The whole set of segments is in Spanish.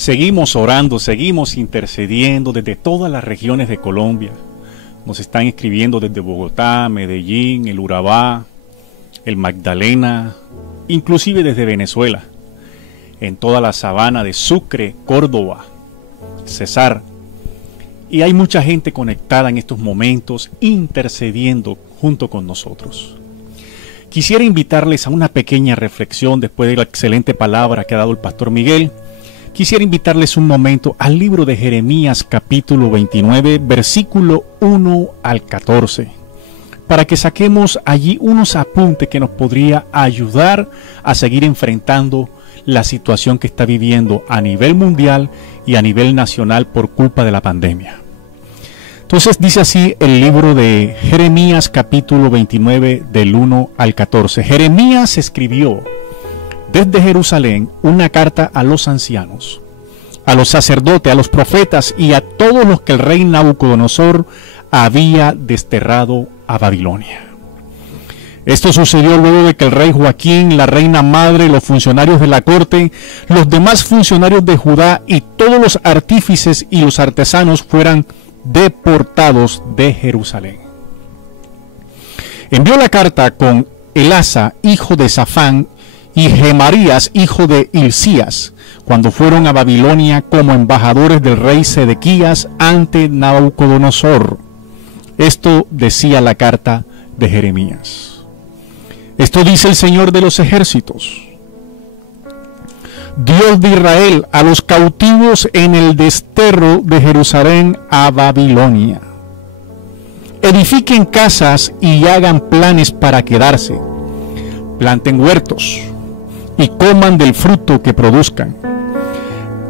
Seguimos orando, seguimos intercediendo desde todas las regiones de Colombia. Nos están escribiendo desde Bogotá, Medellín, el Urabá, el Magdalena, inclusive desde Venezuela, en toda la sabana de Sucre, Córdoba, Cesar. Y hay mucha gente conectada en estos momentos, intercediendo junto con nosotros. Quisiera invitarles a una pequeña reflexión después de la excelente palabra que ha dado el pastor Miguel. Quisiera invitarles un momento al libro de Jeremías capítulo 29, versículo 1 al 14, para que saquemos allí unos apuntes que nos podría ayudar a seguir enfrentando la situación que está viviendo a nivel mundial y a nivel nacional por culpa de la pandemia. Entonces dice así el libro de Jeremías capítulo 29 del 1 al 14. Jeremías escribió desde Jerusalén una carta a los ancianos, a los sacerdotes, a los profetas y a todos los que el rey Nabucodonosor había desterrado a Babilonia. Esto sucedió luego de que el rey Joaquín, la reina madre, los funcionarios de la corte, los demás funcionarios de Judá y todos los artífices y los artesanos fueran deportados de Jerusalén. Envió la carta con Elasa, hijo de Safán, y Gemarías, hijo de Hilcías, cuando fueron a Babilonia como embajadores del rey Sedequías ante Nabucodonosor. Esto decía la carta de Jeremías. Esto dice el Señor de los ejércitos, Dios de Israel, a los cautivos en el desterro de Jerusalén a Babilonia. Edifiquen casas y hagan planes para quedarse. Planten huertos y coman del fruto que produzcan.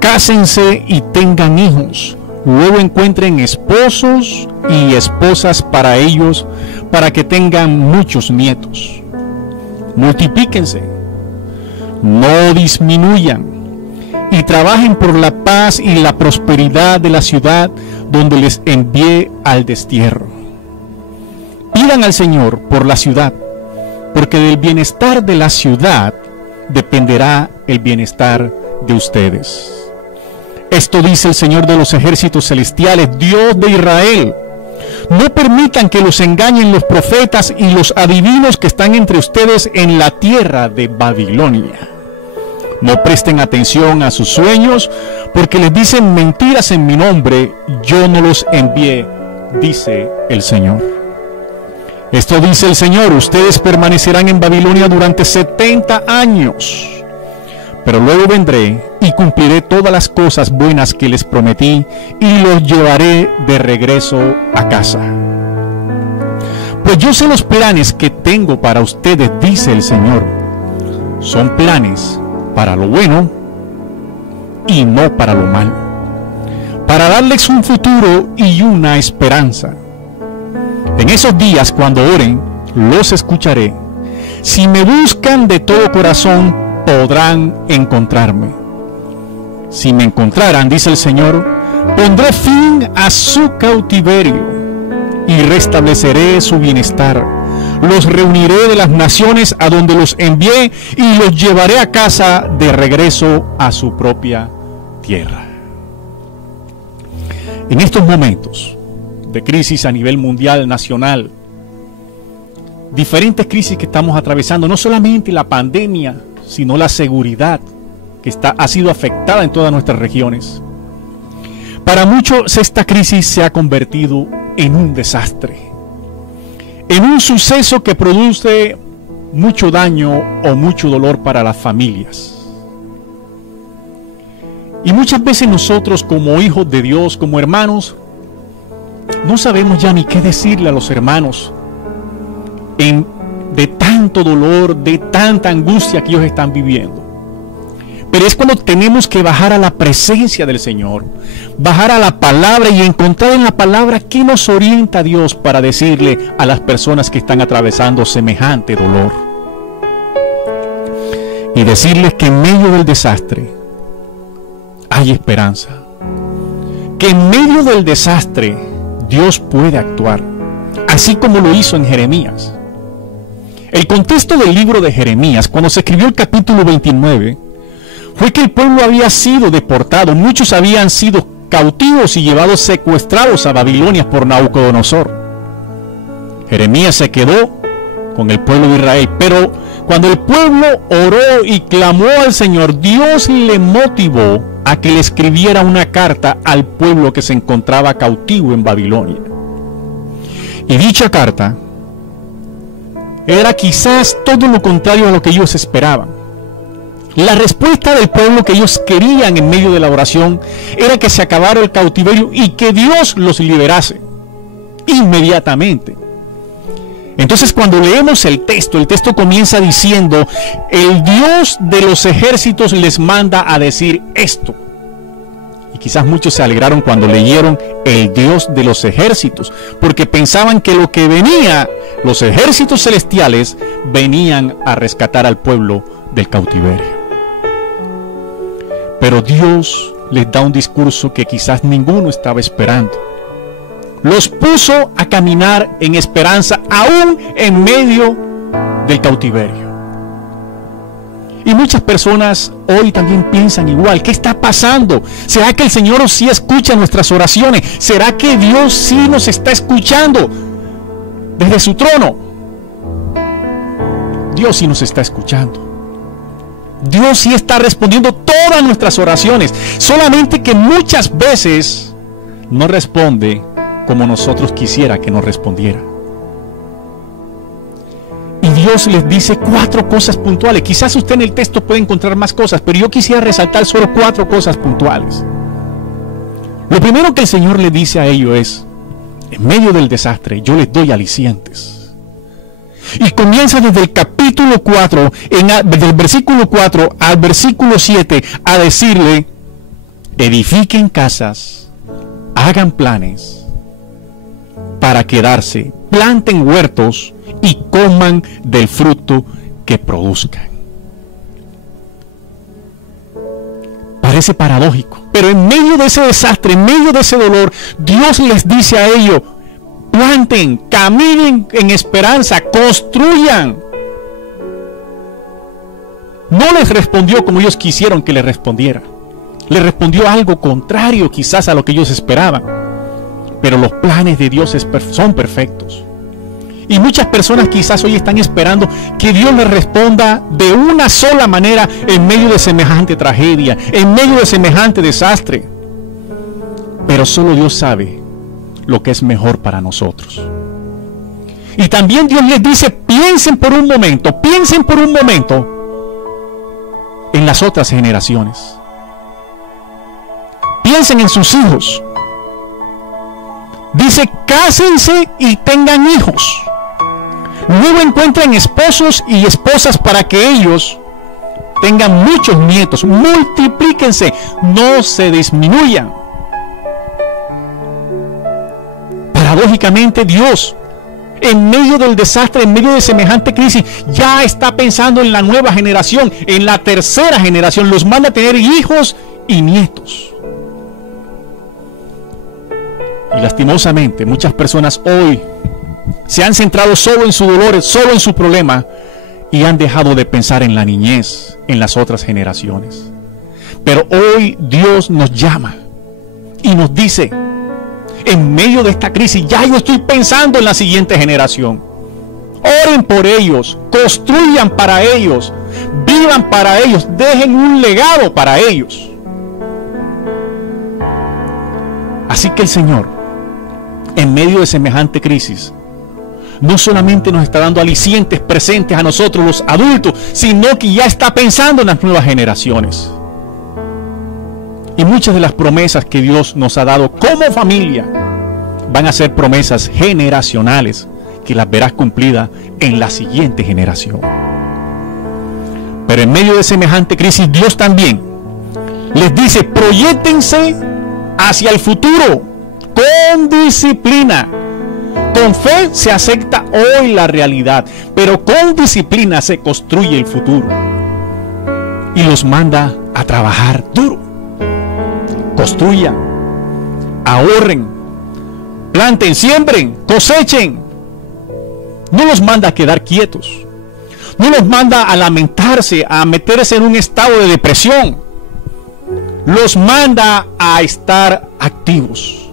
Cásense y tengan hijos. Luego encuentren esposos y esposas para ellos, para que tengan muchos nietos. Multiplíquense, no disminuyan, y trabajen por la paz y la prosperidad de la ciudad donde les envié al destierro. Pidan al Señor por la ciudad, porque del bienestar de la ciudad dependerá el bienestar de ustedes. Esto dice el Señor de los ejércitos celestiales, Dios de Israel. No permitan que los engañen los profetas y los adivinos que están entre ustedes en la tierra de Babilonia. No presten atención a sus sueños, porque les dicen mentiras en mi nombre. Yo no los envié, dice el Señor. Esto dice el Señor, ustedes permanecerán en Babilonia durante 70 años. Pero luego vendré y cumpliré todas las cosas buenas que les prometí y los llevaré de regreso a casa. Pues yo sé los planes que tengo para ustedes, dice el Señor. Son planes para lo bueno y no para lo malo, para darles un futuro y una esperanza. En esos días, cuando oren, los escucharé. Si me buscan de todo corazón, podrán encontrarme. Si me encontraran, dice el Señor, pondré fin a su cautiverio y restableceré su bienestar. Los reuniré de las naciones a donde los envié y los llevaré a casa de regreso a su propia tierra. En estos momentos de crisis a nivel mundial, nacional, diferentes crisis que estamos atravesando, no solamente la pandemia, sino la seguridad que ha sido afectada en todas nuestras regiones. Para muchos esta crisis se ha convertido en un desastre, en un suceso que produce mucho daño o mucho dolor para las familias. Y muchas veces nosotros, como hijos de Dios, como hermanos, no sabemos ya ni qué decirle a los hermanos de tanto dolor, de tanta angustia que ellos están viviendo. Pero es cuando tenemos que bajar a la presencia del Señor, bajar a la palabra y encontrar en la palabra qué nos orienta a Dios para decirle a las personas que están atravesando semejante dolor. Y decirles que en medio del desastre hay esperanza, que en medio del desastre Dios puede actuar, así como lo hizo en Jeremías. El contexto del libro de Jeremías, cuando se escribió el capítulo 29, fue que el pueblo había sido deportado. Muchos habían sido cautivos y llevados secuestrados a Babilonia por Nabucodonosor. Jeremías se quedó con el pueblo de Israel, pero cuando el pueblo oró y clamó al Señor, Dios le motivó a que le escribiera una carta al pueblo que se encontraba cautivo en Babilonia. Y dicha carta era quizás todo lo contrario a lo que ellos esperaban. La respuesta del pueblo que ellos querían en medio de la oración era que se acabara el cautiverio y que Dios los liberase inmediatamente. Entonces, cuando leemos el texto comienza diciendo: el Dios de los ejércitos les manda a decir esto. Y quizás muchos se alegraron cuando leyeron el Dios de los ejércitos, porque pensaban que lo que venía, los ejércitos celestiales, venían a rescatar al pueblo del cautiverio. Pero Dios les da un discurso que quizás ninguno estaba esperando. Los puso a caminar en esperanza aún en medio del cautiverio. Y muchas personas hoy también piensan igual. ¿Qué está pasando? ¿Será que el Señor sí escucha nuestras oraciones? ¿Será que Dios sí nos está escuchando desde su trono? Dios sí nos está escuchando. Dios sí está respondiendo todas nuestras oraciones. Solamente que muchas veces no responde como nosotros quisiera que nos respondiera. Y Dios les dice 4 cosas puntuales. Quizás usted en el texto puede encontrar más cosas, pero yo quisiera resaltar solo 4 cosas puntuales. Lo primero que el Señor le dice a ellos es: en medio del desastre yo les doy alicientes. Y comienza desde el capítulo 4, desde el versículo 4 al versículo 7, a decirle: edifiquen casas, hagan planes para quedarse, planten huertos y coman del fruto que produzcan. Parece paradójico, pero en medio de ese desastre, en medio de ese dolor, Dios les dice a ellos: planten, caminen en esperanza, construyan. No les respondió como ellos quisieron que les respondiera. Les respondió algo contrario quizás a lo que ellos esperaban. Pero los planes de Dios son perfectos. Y muchas personas quizás hoy están esperando que Dios les responda de una sola manera en medio de semejante tragedia, en medio de semejante desastre. Pero solo Dios sabe lo que es mejor para nosotros. Y también Dios les dice: piensen por un momento en las otras generaciones. Piensen en sus hijos. Dice: cásense y tengan hijos. Luego encuentren esposos y esposas para que ellos tengan muchos nietos. Multiplíquense, no se disminuyan. Paradójicamente, Dios, en medio del desastre, en medio de semejante crisis, ya está pensando en la nueva generación, en la tercera generación. Los manda a tener hijos y nietos. Y lastimosamente muchas personas hoy se han centrado solo en su dolor, solo en su problema, y han dejado de pensar en la niñez, en las otras generaciones. Pero hoy Dios nos llama y nos dice: en medio de esta crisis ya yo estoy pensando en la siguiente generación. Oren por ellos, construyan para ellos, vivan para ellos, dejen un legado para ellos. Así que el Señor, en medio de semejante crisis, no solamente nos está dando alicientes presentes a nosotros los adultos, sino que ya está pensando en las nuevas generaciones. Y muchas de las promesas que Dios nos ha dado como familia van a ser promesas generacionales, que las verás cumplidas en la siguiente generación. Pero en medio de semejante crisis, Dios también les dice: proyéctense hacia el futuro con disciplina. Con fe se acepta hoy la realidad, pero con disciplina se construye el futuro. Y los manda a trabajar duro. Construyan, ahorren, planten, siembren, cosechen. No los manda a quedar quietos. No los manda a lamentarse, a meterse en un estado de depresión. los manda a estar activos.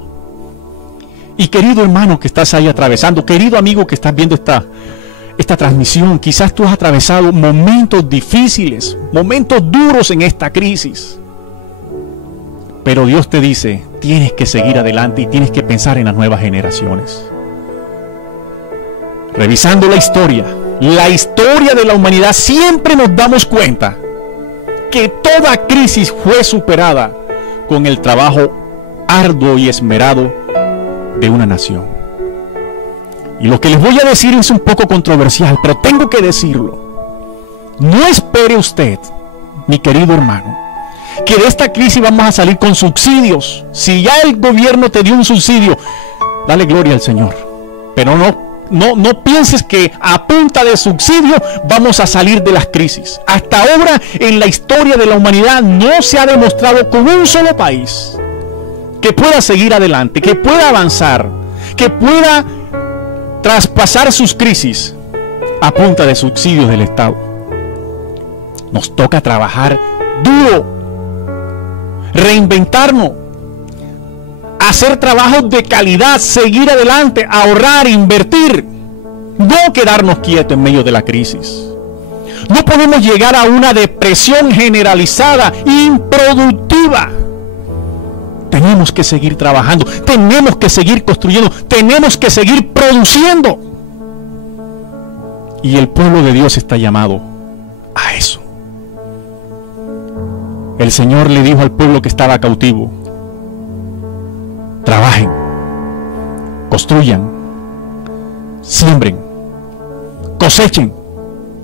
Y querido hermano que estás ahí atravesando, querido amigo que estás viendo esta transmisión, quizás tú has atravesado momentos difíciles, momentos duros en esta crisis. Pero Dios te dice, tienes que seguir adelante y tienes que pensar en las nuevas generaciones. Revisando la historia de la humanidad, siempre nos damos cuenta que toda crisis fue superada con el trabajo arduo y esmerado de una nación. Y lo que les voy a decir es un poco controversial, pero tengo que decirlo. No espere usted, mi querido hermano, que de esta crisis vamos a salir con subsidios. Si ya el gobierno te dio un subsidio, dale gloria al Señor. Pero no pienses que a punta de subsidio vamos a salir de las crisis. Hasta ahora en la historia de la humanidad no se ha demostrado con un solo país que pueda seguir adelante, que pueda avanzar, que pueda traspasar sus crisis a punta de subsidios del Estado. Nos toca trabajar duro, reinventarnos, hacer trabajos de calidad, seguir adelante, ahorrar, invertir, no quedarnos quietos en medio de la crisis. No podemos llegar a una depresión generalizada, improductiva. Tenemos que seguir trabajando, tenemos que seguir construyendo, tenemos que seguir produciendo. Y el pueblo de Dios está llamado a eso. El Señor le dijo al pueblo que estaba cautivo: trabajen, construyan, siembren, cosechen,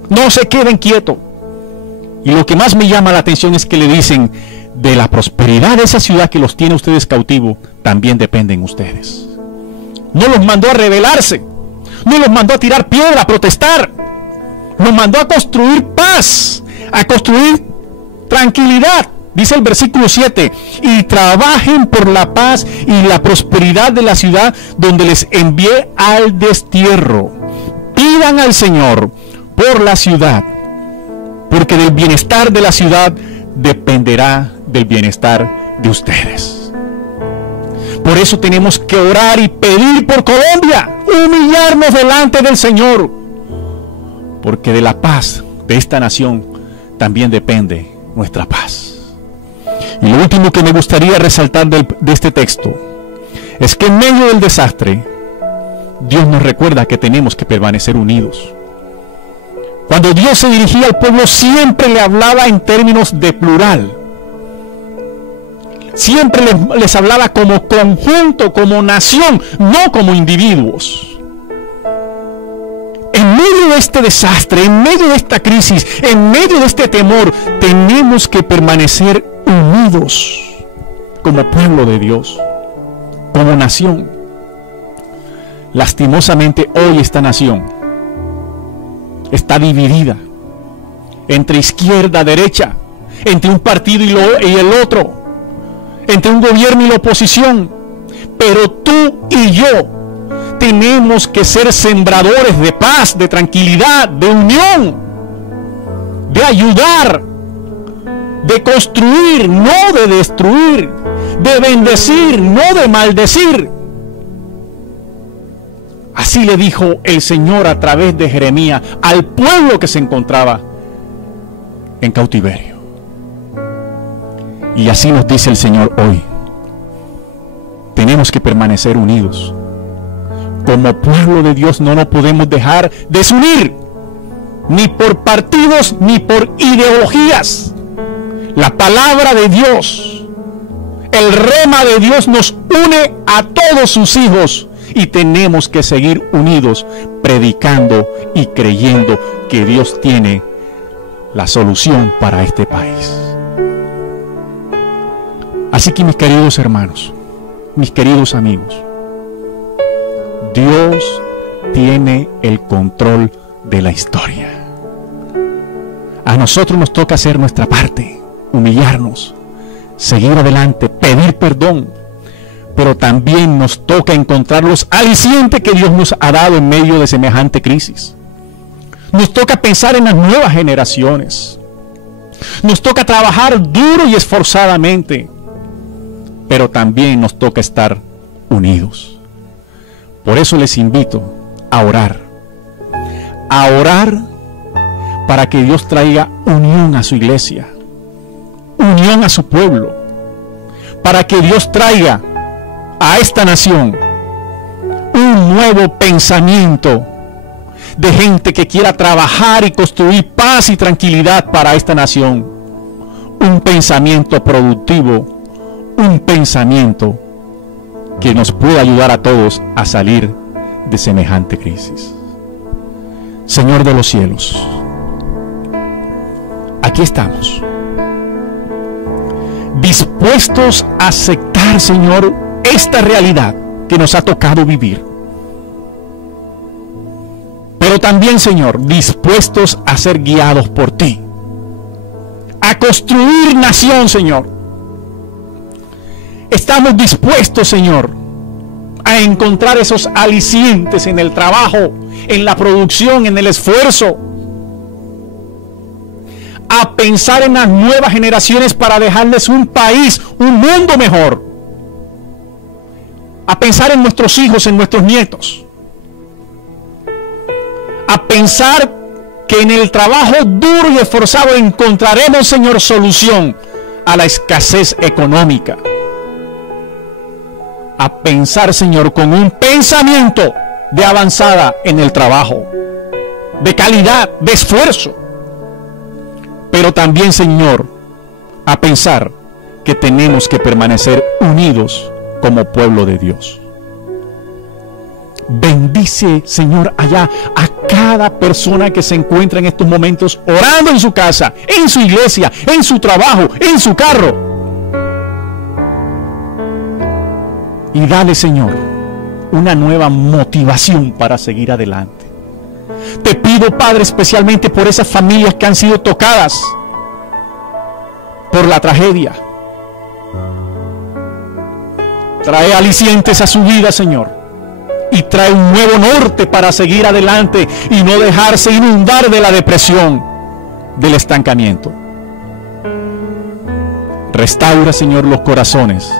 no se queden quietos. Y lo que más me llama la atención es que le dicen: de la prosperidad de esa ciudad que los tiene ustedes cautivos, también dependen ustedes. No los mandó a rebelarse, no los mandó a tirar piedra, a protestar. Los mandó a construir paz, a construir tranquilidad. Dice el versículo 7, y trabajen por la paz y la prosperidad de la ciudad donde les envié al destierro. Pidan al Señor por la ciudad, porque del bienestar de la ciudad dependerá del bienestar de ustedes. Por eso tenemos que orar y pedir por Colombia, humillarnos delante del Señor, porque de la paz de esta nación también depende nuestra paz. Y lo último que me gustaría resaltar de este texto es que en medio del desastre Dios nos recuerda que tenemos que permanecer unidos. Cuando Dios se dirigía al pueblo siempre le hablaba en términos de plural. Siempre les hablaba como conjunto, como nación, no como individuos. En medio de este desastre, en medio de esta crisis, en medio de este temor, tenemos que permanecer unidos como pueblo de Dios, como nación. Lastimosamente hoy esta nación está dividida entre izquierda, derecha, entre un partido y el otro, entre un gobierno y la oposición. Pero tú y yo tenemos que ser sembradores de paz, de tranquilidad, de unión, de ayudar, de construir, no de destruir, de bendecir, no de maldecir. Así le dijo el Señor a través de Jeremías al pueblo que se encontraba en cautiverio. Y así nos dice el Señor hoy. Tenemos que permanecer unidos. Como pueblo de Dios no nos podemos dejar desunir, ni por partidos ni por ideologías. La palabra de Dios, el rema de Dios nos une a todos sus hijos y tenemos que seguir unidos, predicando y creyendo que Dios tiene la solución para este país. Así que mis queridos hermanos, mis queridos amigos, Dios tiene el control de la historia. A nosotros nos toca hacer nuestra parte, humillarnos, seguir adelante, pedir perdón, pero también nos toca encontrar los alicientes que Dios nos ha dado en medio de semejante crisis. Nos toca pensar en las nuevas generaciones. Nos toca trabajar duro y esforzadamente, pero también nos toca estar unidos. Por eso les invito a orar para que Dios traiga unión a su iglesia, unión a su pueblo, para que Dios traiga a esta nación un nuevo pensamiento de gente que quiera trabajar y construir paz y tranquilidad para esta nación. Un pensamiento productivo, un pensamiento que nos pueda ayudar a todos a salir de semejante crisis. Señor de los cielos, aquí estamos, dispuestos a aceptar, Señor, esta realidad que nos ha tocado vivir. Pero también, Señor, dispuestos a ser guiados por ti, a construir nación, Señor. Estamos dispuestos, Señor, a encontrar esos alicientes en el trabajo, en la producción, en el esfuerzo, a pensar en las nuevas generaciones para dejarles un país, un mundo mejor, a pensar en nuestros hijos, en nuestros nietos, a pensar que en el trabajo duro y esforzado encontraremos, Señor, solución a la escasez económica. A pensar, Señor, con un pensamiento de avanzada en el trabajo, de calidad, de esfuerzo. Pero también, Señor, a pensar que tenemos que permanecer unidos como pueblo de Dios. Bendice, Señor, allá a cada persona que se encuentra en estos momentos orando en su casa, en su iglesia, en su trabajo, en su carro. Y dale, Señor, una nueva motivación para seguir adelante. Te pido, Padre, especialmente por esas familias que han sido tocadas por la tragedia. Trae alicientes a su vida, Señor, y trae un nuevo norte para seguir adelante y no dejarse inundar de la depresión, del estancamiento. Restaura, Señor, los corazones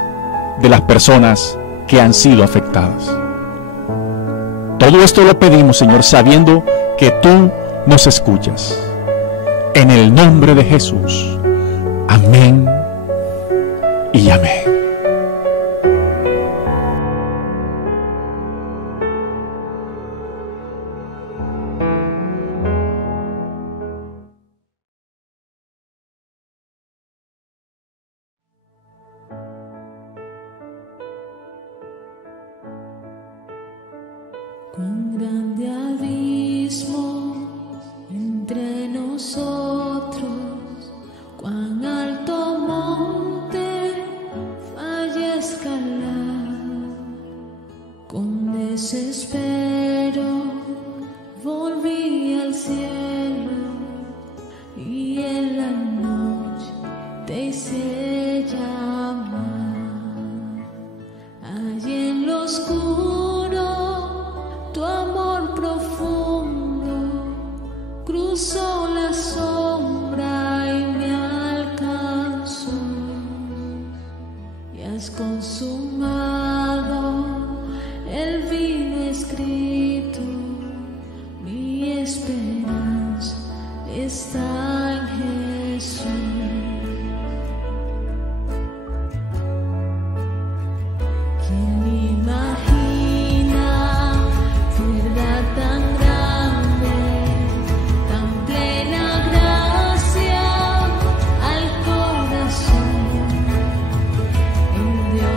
de las personas que han sido afectadas. Todo esto lo pedimos, Señor, sabiendo que tú nos escuchas. En el nombre de Jesús. Amén y amén. Cuán grande abismo entre nosotros, cuán alto monte falla escalar. Con desespero volví al cielo y en la noche te hice llamar. Allí en lo oscuro tu amor profundo cruzó la sombra y me alcanzó, y has consumado el vino escrito. Mi esperanza está en Jesús.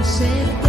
Say